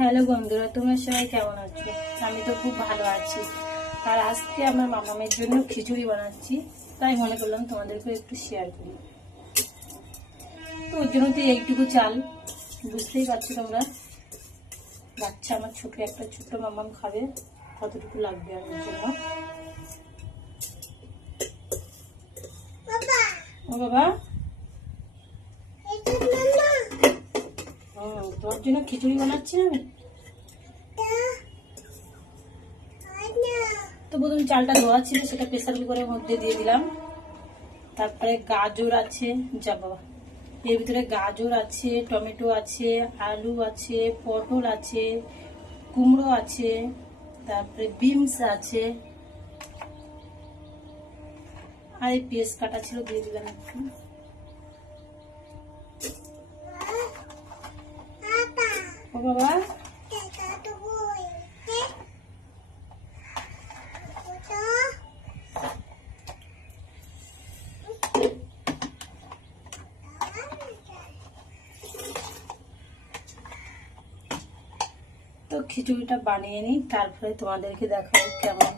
Hello বন্ধুরা, তোমরা সবাই কেমন আছো? আমি তো খুব ভালো আছি। আর আজকে আমার মামামের জন্য খিচুড়ি বানাচ্ছি, তাই মনে করলাম তোমাদেরকে একটু শেয়ার করি। তো ওর জন্য তো এইটুকু চাল, বুঝতেই পারছো তোমরা, বাচ্চা আমার একটা ছোট মামাম খাবে, কতটুকু লাগবে আমার জন্য। ও বাবা, তোর জন্য খিচুড়ি বানাচ্ছি আমি। তো প্রথম চালটা ধোয়া ছিল, সেটা প্রেসার কুকারের মধ্যে দিয়ে দিলাম। তারপরে গাজর আছে, যা বাবা, এর ভিতরে গাজর আছে, টমেটো আছে, আলু আছে, পটল আছে, কুমড়ো আছে, তারপরে বিনস আছে, আর এই পেঁয়াজ কাটা ছিল, দিয়ে দিলাম একটু। ও বাবা, তো খিচুড়িটা বানিয়ে নিই, তারপরে তোমাদেরকে দেখাবো কেমন।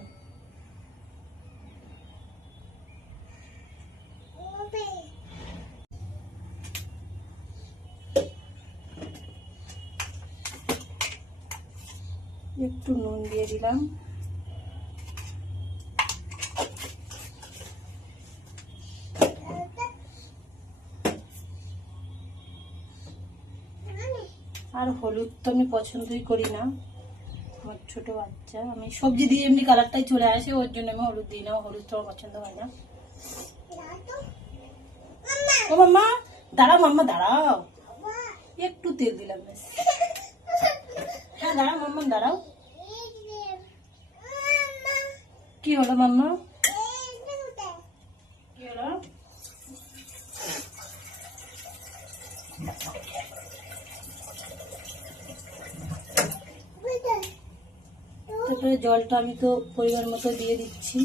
একটু নুন দিয়ে দিলাম, আর হলুদ তো আমি পছন্দই করি না, আমার ছোট বাচ্চা, আমি সবজি দিয়ে এমনি কালারটাই চলে আসে, ওর জন্য আমি হলুদ দিই না, হলুদ তো আমার পছন্দ হয় না। ও মাম্মা দাঁড়াও, মাম্মা দাঁড়াও, একটু তেল দিলাম ব্যাস। হ্যাঁ দাঁড়াও মাম্মা, দাঁড়াও। কি হলো মাম্মা, কি হলো? তারপরে জলটা আমি তো পরিমাণ মতো দিয়ে দিচ্ছি।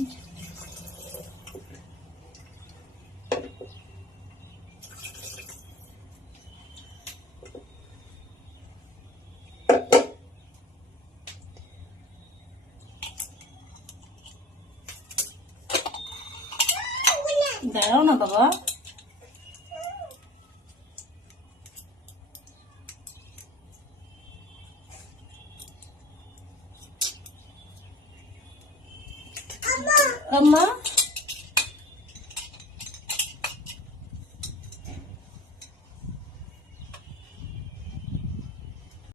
দাঁড়াও না বাবা, আম্মা